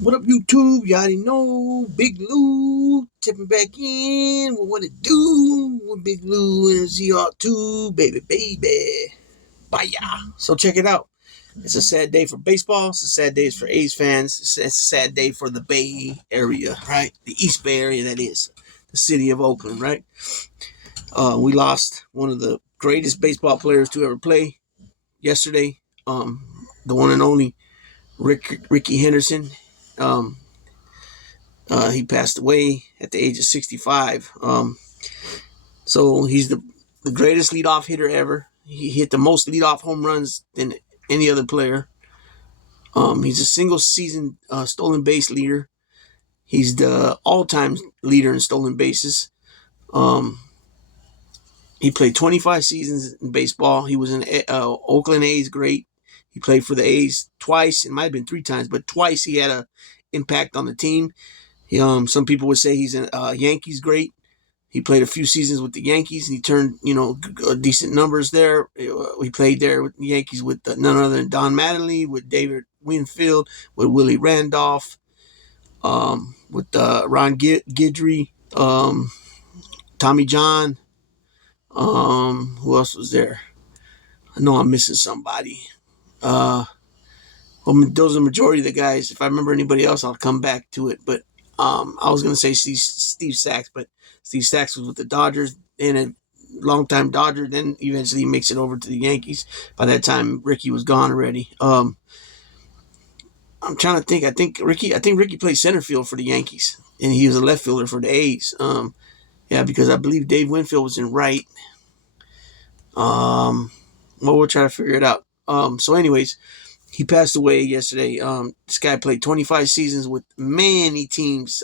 What up, YouTube? You already know Big Lou tipping back in. What it do with Big Lou and ZR2, baby. Bye. So check it out. It's a sad day for baseball. It's a sad day for A's fans. It's a sad day for the Bay Area, right? The East Bay Area, that is. The city of Oakland, right? We lost one of the greatest baseball players to ever play yesterday. The one and only Ricky Henderson. Um, he passed away at the age of 65. So he's the greatest leadoff hitter ever. He hit the most leadoff home runs than any other player. He's a single season stolen base leader. He's the all-time leader in stolen bases. Um, he played 25 seasons in baseball. He was an Oakland A's great. He played for the A's twice. It might have been three times, but twice he had an impact on the team. Some people would say he's a Yankees great. He played a few seasons with the Yankees. He turned, decent numbers there. He played there with the Yankees with none other than Don Mattingly, with David Winfield, with Willie Randolph, with Ron Guidry, Tommy John. Who else was there? I know I'm missing somebody. Those are the majority of the guys. If I remember anybody else, I'll come back to it. But I was going to say Steve Sachs, but Steve Sachs was with the Dodgers and a longtime Dodger. Then eventually he makes it over to the Yankees. By that time, Ricky was gone already. I'm trying to think. I think Ricky played center field for the Yankees, and he was a left fielder for the A's. Yeah, because I believe Dave Winfield was in right. Well, we'll try to figure it out. So, anyways, he passed away yesterday. This guy played 25 seasons with many teams.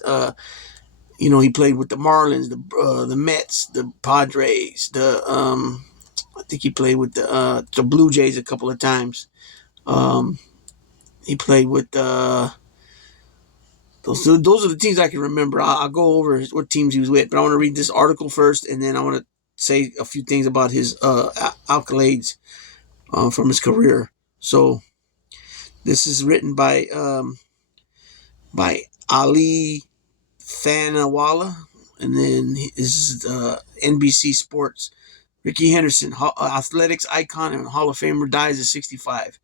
He played with the Marlins, the Mets, the Padres, I think he played with the Blue Jays a couple of times. He played with those are the teams I can remember. I'll go over what teams he was with, but I want to read this article first, and then I want to say a few things about his accolades from his career. So this is written by Ali Thanawala, and then this is NBC Sports. Ricky Henderson, athletics icon and Hall of Famer, dies at 65.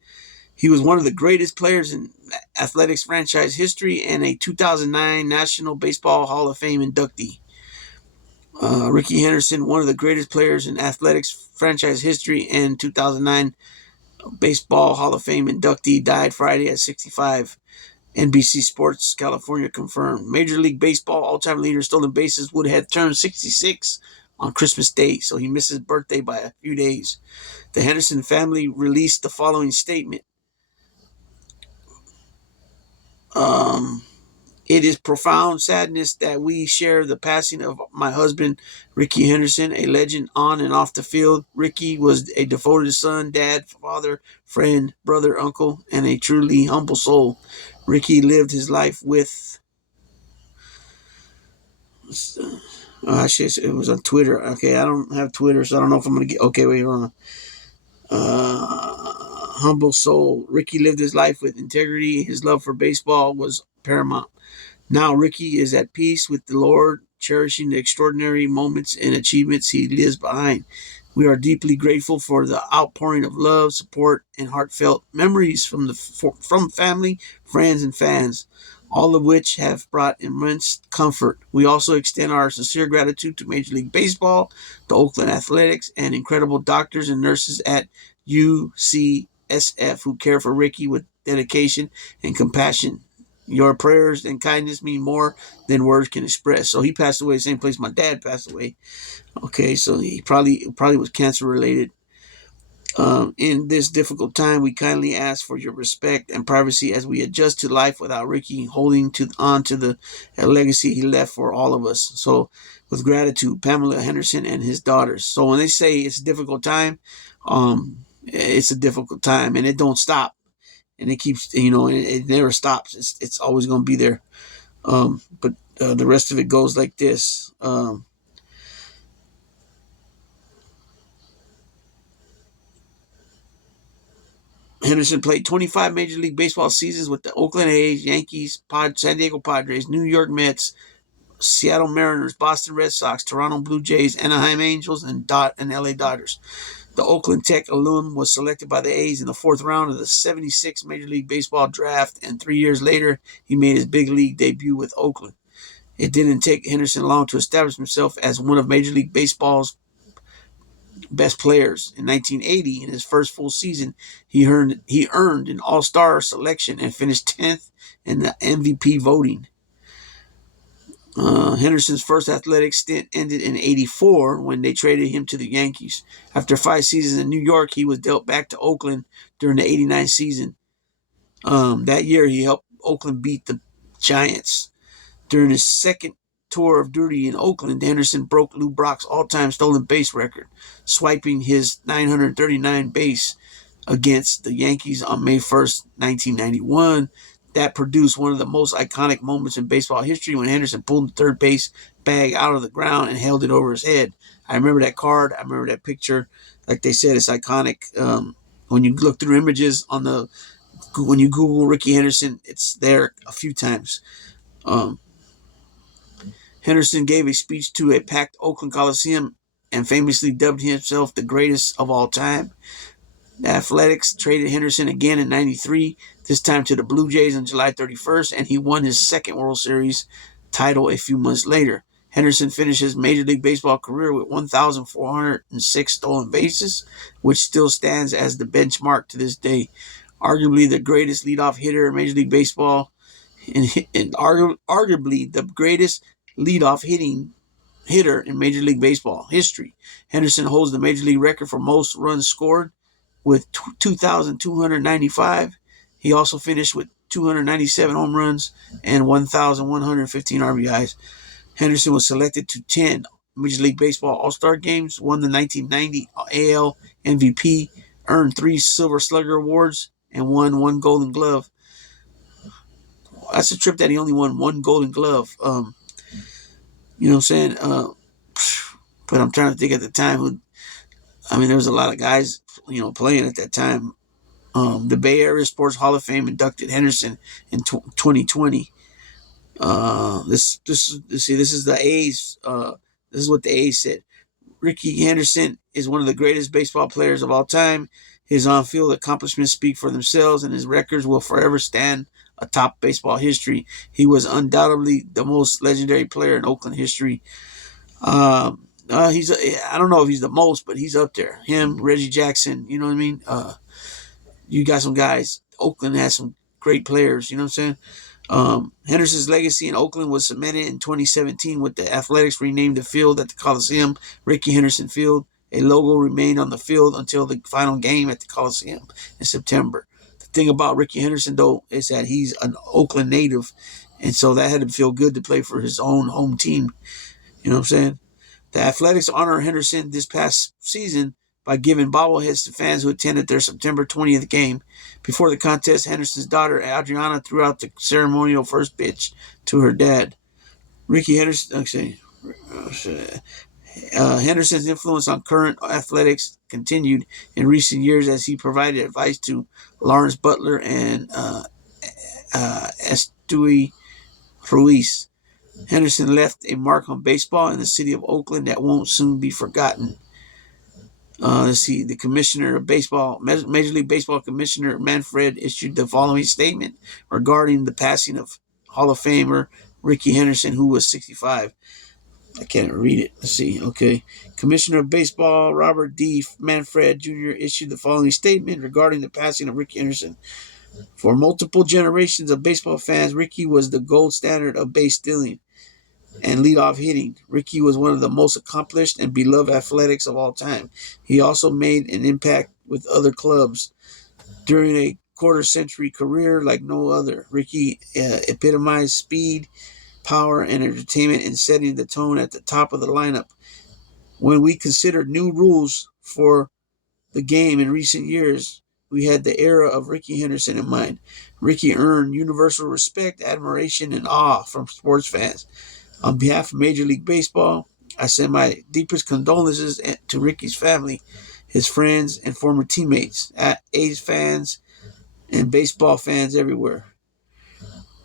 He was one of the greatest players in athletics franchise history and a 2009 National Baseball Hall of Fame inductee. Ricky Henderson, one of the greatest players in athletics franchise history and 2009 Baseball Hall of Fame inductee, died Friday at 65. NBC Sports California confirmed. Major League Baseball all-time leader stolen bases would have turned 66 on Christmas Day, so he missed his birthday by a few days. The Henderson family released the following statement. It is profound sadness that we share the passing of my husband, Ricky Henderson, a legend on and off the field. Ricky was a devoted son, dad, father, friend, brother, uncle, and a truly humble soul. Ricky lived his life with... it was on Twitter. Okay, I don't have Twitter, so I don't know if I'm going to get... Okay, wait, hold on. Humble soul. Ricky lived his life with integrity. His love for baseball was paramount. Now Ricky is at peace with the Lord, cherishing the extraordinary moments and achievements he leaves behind. We are deeply grateful for the outpouring of love, support, and heartfelt memories from family, friends, and fans, all of which have brought immense comfort. We also extend our sincere gratitude to Major League Baseball, the Oakland Athletics, and incredible doctors and nurses at UCSF who care for Ricky with dedication and compassion. Your prayers and kindness mean more than words can express. So he passed away the same place my dad passed away. Okay, so he probably was cancer related. In this difficult time, we kindly ask for your respect and privacy as we adjust to life without Ricky holding on to the legacy he left for all of us. So, with gratitude, Pamela Henderson and his daughters. So when they say it's a difficult time, it's a difficult time, and it don't stop, and it keeps, it never stops. It's always going to be there. But the rest of it goes like this. Henderson played 25 Major League Baseball seasons with the Oakland A's, Yankees, San Diego Padres, New York Mets, Seattle Mariners, Boston Red Sox, Toronto Blue Jays, Anaheim Angels, and LA Dodgers. The Oakland Tech alum was selected by the A's in the fourth round of the '76 Major League Baseball draft, and 3 years later, he made his big league debut with Oakland. It didn't take Henderson long to establish himself as one of Major League Baseball's best players. In 1980, in his first full season, he earned an All-Star selection and finished 10th in the MVP voting. Henderson's first athletic stint ended in '84 when they traded him to the Yankees. After 5 seasons in New York, he was dealt back to Oakland during the '89 season. That year, he helped Oakland beat the Giants. During his second tour of duty in Oakland, Henderson broke Lou Brock's all-time stolen base record, swiping his 939 base against the Yankees on May 1st, 1991. That produced one of the most iconic moments in baseball history when Henderson pulled the third base bag out of the ground and held it over his head. I remember that card. I remember that picture. Like they said, it's iconic. When you look through images when you Google Rickey Henderson, it's there a few times. Henderson gave a speech to a packed Oakland Coliseum and famously dubbed himself the greatest of all time. The Athletics traded Henderson again in '93, this time to the Blue Jays on July 31st, and he won his second World Series title a few months later. Henderson finished his Major League Baseball career with 1,406 stolen bases, which still stands as the benchmark to this day. Arguably the greatest leadoff hitter in Major League Baseball, and arguably the greatest leadoff hitter in Major League Baseball history. Henderson holds the Major League record for most runs scored with 2,295. He also finished with 297 home runs and 1,115 RBIs. Henderson was selected to 10 Major League Baseball All-Star games, won the 1990 AL MVP, earned 3 Silver Slugger awards, and won 1 Golden Glove. That's a trip that he only won 1 Golden Glove. You know what I'm saying? But I'm trying to think at the time there was a lot of guys, playing at that time. The Bay Area Sports Hall of Fame inducted Henderson in 2020. This is the A's. This is what the A's said. Rickey Henderson is one of the greatest baseball players of all time. His on-field accomplishments speak for themselves, and his records will forever stand atop baseball history. He was undoubtedly the most legendary player in Oakland history. I don't know if he's the most, but he's up there. Him, Reggie Jackson, you know what I mean? You got some guys. Oakland has some great players, you know what I'm saying? Henderson's legacy in Oakland was cemented in 2017 with the Athletics renamed the field at the Coliseum Rickey Henderson Field. A logo remained on the field until the final game at the Coliseum in September. The thing about Rickey Henderson, though, is that he's an Oakland native, and so that had to feel good to play for his own home team. You know what I'm saying? The Athletics honor Henderson this past season by giving bobbleheads to fans who attended their September 20th game. Before the contest, Henderson's daughter, Adriana, threw out the ceremonial first pitch to her dad. Henderson's influence on current athletics continued in recent years as he provided advice to Lawrence Butler and Esteury Ruiz. Henderson left a mark on baseball in the city of Oakland that won't soon be forgotten. Let's see. The commissioner of baseball, Major League Baseball Commissioner Manfred, issued the following statement regarding the passing of Hall of Famer Rickey Henderson, who was 65. I can't read it. Let's see. Okay. Commissioner of Baseball Robert D. Manfred Jr. issued the following statement regarding the passing of Rickey Henderson. For multiple generations of baseball fans, Rickey was the gold standard of base stealing and leadoff hitting. Rickey was one of the most accomplished and beloved athletics of all time. He also made an impact with other clubs. During a quarter-century career like no other, Rickey epitomized speed, power, and entertainment in setting the tone at the top of the lineup. When we considered new rules for the game in recent years, we had the era of Rickey Henderson in mind. Rickey earned universal respect, admiration, and awe from sports fans. On behalf of Major League Baseball, I send my deepest condolences to Rickey's family, his friends, and former teammates. A's fans, and baseball fans everywhere.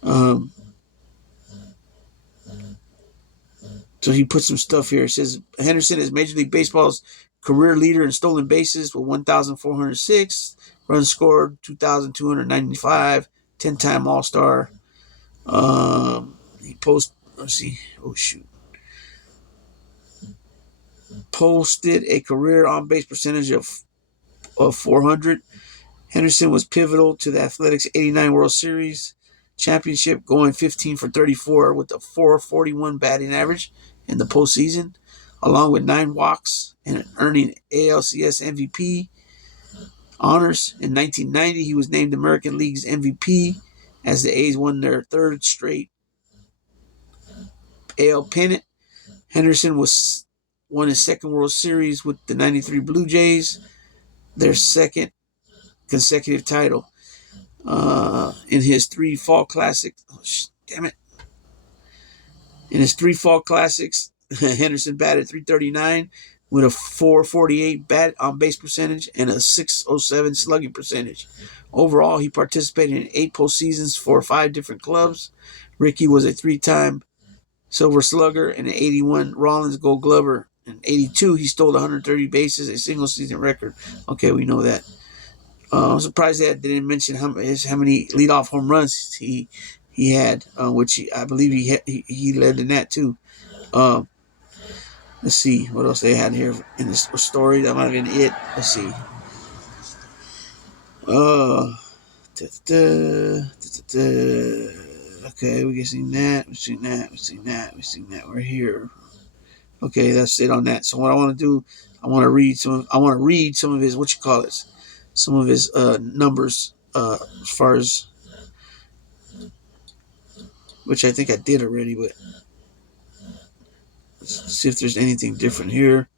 Um, so he put some stuff here. It says Henderson is Major League Baseball's career leader in stolen bases with 1,406 runs scored, 2,295, 10-time All-Star. He posted. Let's see. Oh shoot. Posted a career on base percentage of 400. Henderson was pivotal to the Athletics' '89 World Series championship, going 15 for 34 with a 441 batting average in the postseason, along with 9 walks and earning ALCS MVP honors. In 1990, he was named American League's MVP as the A's won their third straight AL pennant. Henderson won his second World Series with the '93 Blue Jays, their second consecutive title. In his 3 fall classics, damn it! In his 3 fall classics, Henderson batted .339 with a .448 bat on base percentage and a .607 slugging percentage. Overall, he participated in 8 postseasons for 5 different clubs. Rickey was a 3-time Silver Slugger and an '81 Rollins Gold Glover. In '82, he stole 130 bases, a single season record. Okay, we know that. I'm surprised that they didn't mention how many leadoff home runs he had, which I believe he led in that too. Um, let's see what else they had here in this story. That might have been it. Let's see. Da, da, da, da. Okay, we can see that. We've seen that. We've seen that. We've seen that. We're here. Okay, that's it on that. So what I want to do, I want to read some of his some of his numbers as far as, which I think I did already, but let's see if there's anything different here.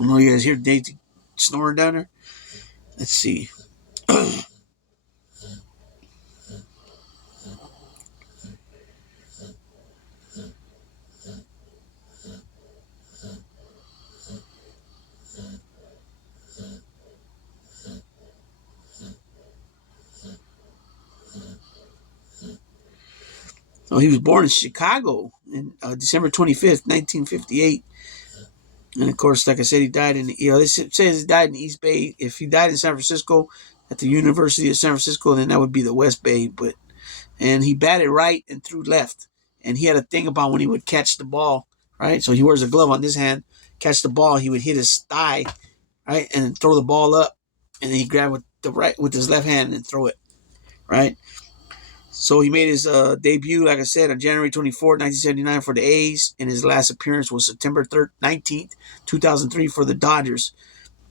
I know you guys hear Daisy snoring down there. Let's see. Oh, he was born in Chicago in December 25th, 1958. And of course, like I said, he died it says he died in East Bay. If he died in San Francisco at the University of San Francisco, then that would be the West Bay. And he batted right and threw left. And he had a thing about when he would catch the ball, right? So he wears a glove on this hand, catch the ball, he would hit his thigh, right? And throw the ball up. And then he grab with his left hand and throw it, right? So he made his debut, like I said, on January 24th, 1979 for the A's, and his last appearance was September 19th, 2003 for the Dodgers.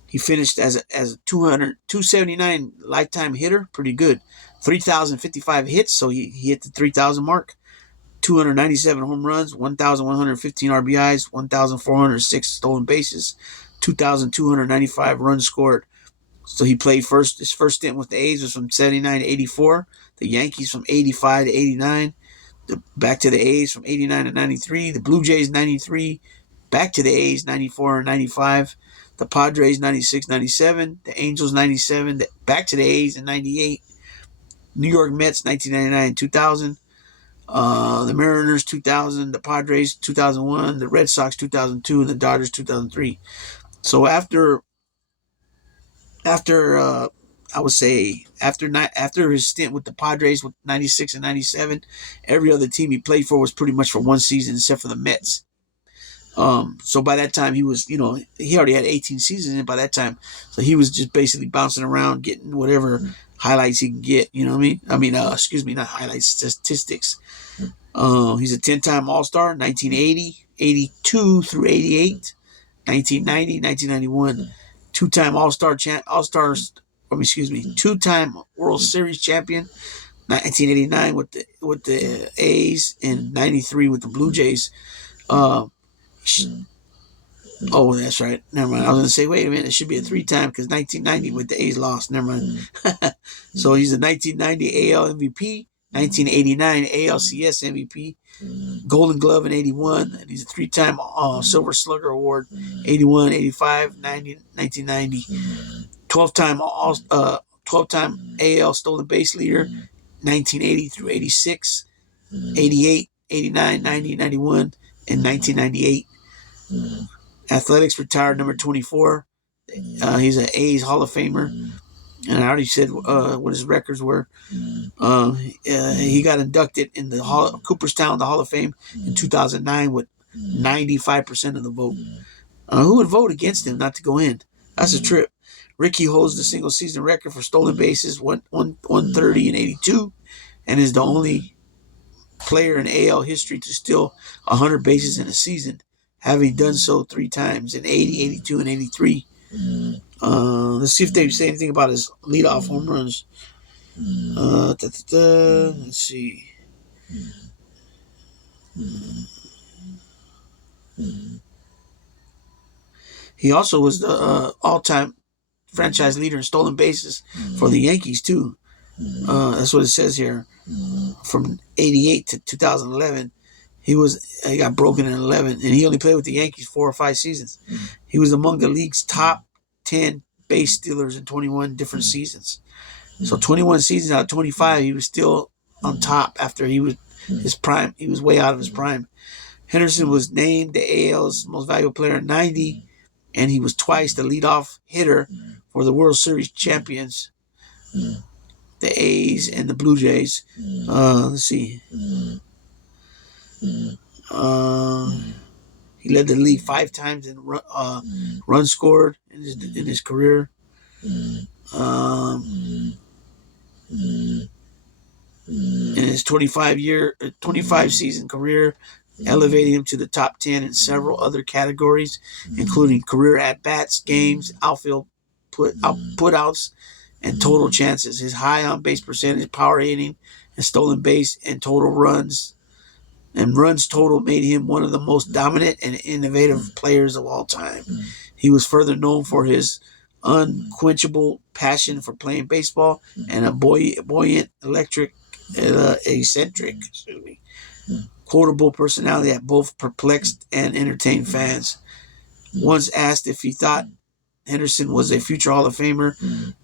He finished as a 279 lifetime hitter, pretty good. 3,055 hits, so he hit the 3,000 mark. 297 home runs, 1,115 RBIs, 1,406 stolen bases, 2,295 runs scored. So he played his first stint with the A's was from '79 to '84. The Yankees from '85 to '89. Back to the A's from '89 to '93. The Blue Jays '93. Back to the A's '94 and '95. The Padres '96, '97. The Angels '97. Back to the A's in '98. New York Mets 1999 and 2000. The Mariners 2000. The Padres 2001. The Red Sox 2002 and the Dodgers 2003. So after I would say after his stint with the Padres with '96 and '97, every other team he played for was pretty much for one season except for the Mets. So by that time he was, he already had 18 seasons in by that time, so he was just basically bouncing around getting whatever highlights he can get. You know what I mean? Excuse me, not highlights, statistics. He's a 10-time All-Star, 1980, 82 through '88. 1990, 1991, two-time two-time World Series champion, 1989 with the A's and '93 with the Blue Jays. Oh, that's right. Never mind. I was gonna say, wait a minute, it should be a 3-time because 1990 with the A's lost. Never mind. So he's a 1990 AL MVP, 1989 ALCS MVP, Golden Glove in 81, and he's a three-time Silver Slugger Award, 81, 85, 90, 1990. 12-time 12-time AL stolen base leader, 1980 through 86, 88, 89, 90, 91, and 1998. Athletics retired number 24. He's an A's Hall of Famer. And I already said what his records were. He got inducted in the Cooperstown, the Hall of Fame, in 2009 with 95% of the vote. Who would vote against him not to go in? That's a trip. Ricky holds the single season record for stolen bases, 130 and 82, and is the only player in AL history to steal 100 bases in a season, having done so 3 times in 80, 82, and 83. Let's see if they say anything about his leadoff home runs. Let's see. He also was the all-time franchise leader in stolen bases for the Yankees too. That's what it says here. From 88 to 2011, he got broken in 11, and he only played with the Yankees 4 or 5 seasons. He was among the league's top 10 base stealers in 21 different seasons. So 21 seasons out of 25, he was still on top after he was his prime. He was way out of his prime. Henderson was named the AL's most valuable player in 90, and he was twice the leadoff hitter for the World Series champions, the A's and the Blue Jays. Let's see. He led the league 5 times in runs scored in his career. In his 25 season career, elevating him to the top 10 in several other categories, including career at-bats, games, outfield put-outs, and total chances. His high on-base percentage, power hitting, and stolen base, and total runs total made him one of the most dominant and innovative players of all time. He was further known for his unquenchable passion for playing baseball and a buoyant, eccentric, quotable personality that both perplexed and entertained fans. Once asked if he thought Henderson was a future Hall of Famer,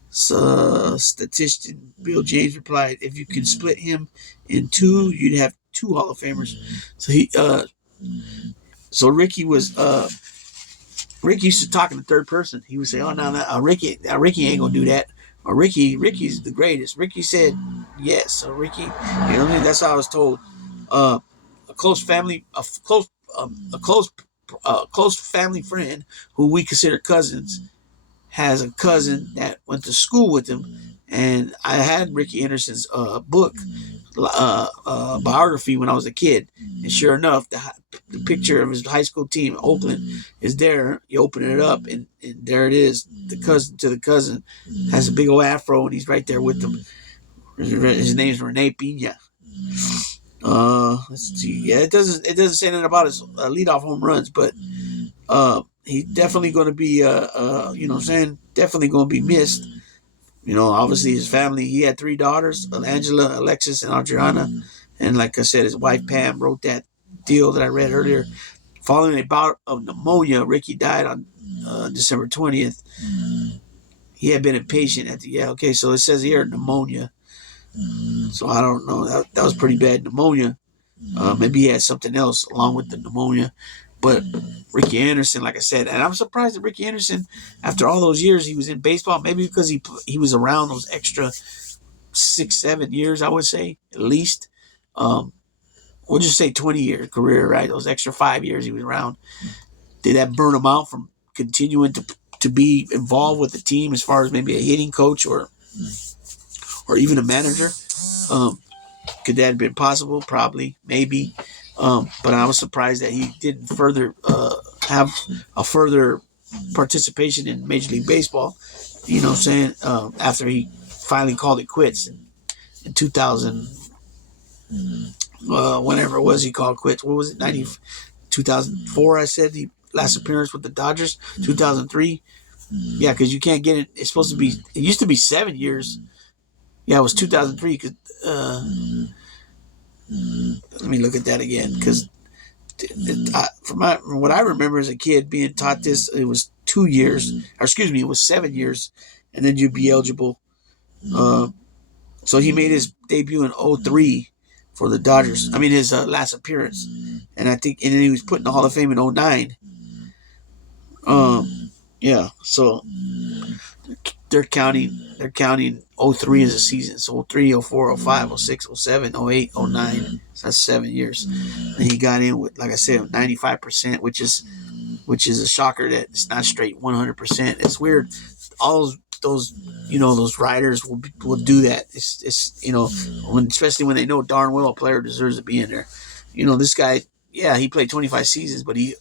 statistician Bill James replied, "If you can split him in 2, you'd have 2 Hall of Famers." So Ricky used to talk in the third person. He would say, "Oh, no, Ricky ain't gonna do that." Or Ricky's the greatest. Ricky said yes. So Ricky, that's how I was told. A close family friend who we consider cousins has a cousin that went to school with him, and I had Ricky Henderson's book biography when I was a kid, and sure enough, the picture of his high school team, Oakland, is there. You open it up, and there it is. The cousin to the cousin has a big old afro, and he's right there with them. His name's Rene Pina. Let's see. Yeah, it doesn't say anything about his leadoff home runs, but he's definitely going to be definitely going to be missed. Obviously his family. He had 3 daughters: Angela, Alexis, and Adriana. And like I said, his wife Pam wrote that deal that I read earlier. Following a bout of pneumonia, Ricky died on December 20th. He had been impatient so it says here pneumonia. So I don't know. That was pretty bad pneumonia. Maybe he had something else along with the pneumonia. But Ricky Henderson, like I said, and I'm surprised that Ricky Henderson, after all those years he was in baseball, maybe because he was around those extra 6-7 years, I would say, at least. We'll just say 20-year career, right? Those extra 5 years he was around. Did that burn him out from continuing to be involved with the team as far as maybe a hitting coach or even a manager? Could that have been possible? Probably, maybe. But I was surprised that he didn't further have a further participation in Major League Baseball. After he finally called it quits in 2000, whenever it was he called quits. What was it? 2004, I said, the last appearance with the Dodgers, 2003. Yeah, because you can't get it. It used to be 7 years. Yeah, it was 2003 because Let me look at that again, because from what I remember as a kid being taught this, it was 2 years, or excuse me, it was 7 years, and then you'd be eligible. Uh, so he made his debut in '03 for the Dodgers. I mean, his last appearance, and and then he was put in the Hall of Fame in '09. Yeah, so they're counting '03 as a season. So '03, '04, '05, '06, '07, '08, '09. So that's 7 years. And he got in with, like I said, 95%, which is a shocker that it's not straight 100%. It's weird. All those those riders will do that. It's especially when they know darn well a player deserves to be in there. This guy, yeah, he played 25 seasons, but he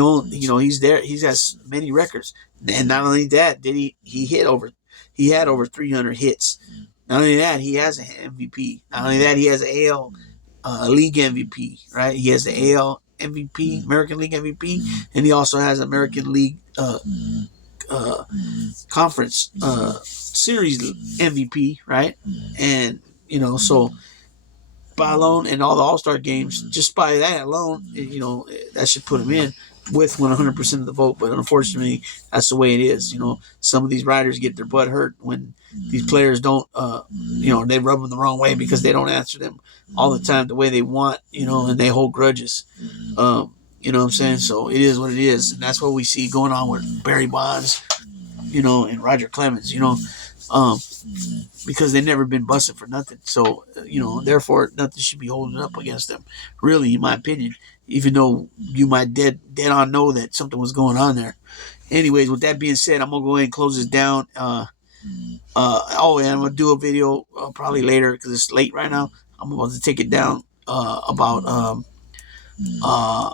only, he's there. He's got many records, and not only that, did he had over 300 hits. Not only that, he has an MVP. Not only that, he has an AL league MVP. Right, he has the AL MVP, American League MVP, and he also has American League uh, Conference Series MVP. Right, and so by alone and all the All Star games, just by that alone, that should put him in with 100% of the vote. But unfortunately, that's the way it is. Some of these riders get their butt hurt when these players don't, they rub them the wrong way because they don't answer them all the time the way they want, and they hold grudges. You know what I'm saying? So it is what it is. And that's what we see going on with Barry Bonds, and Roger Clemens, um, because they've never been busted for nothing. So, therefore, nothing should be holding up against them, really, in my opinion, even though you might dead on know that something was going on there. Anyways, with that being said, I'm going to go ahead and close this down. And I'm going to do a video probably later because it's late right now. I'm about to take it down about uh,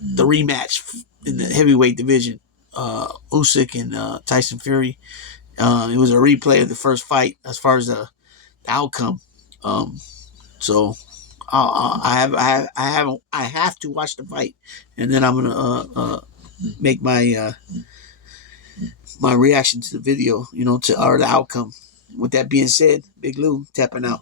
the rematch in the heavyweight division, Usyk and Tyson Fury. It was a replay of the first fight as far as the outcome. So I have to watch the fight, and then I'm gonna make my reaction to the video, to or the outcome. With that being said, Big Lou tapping out.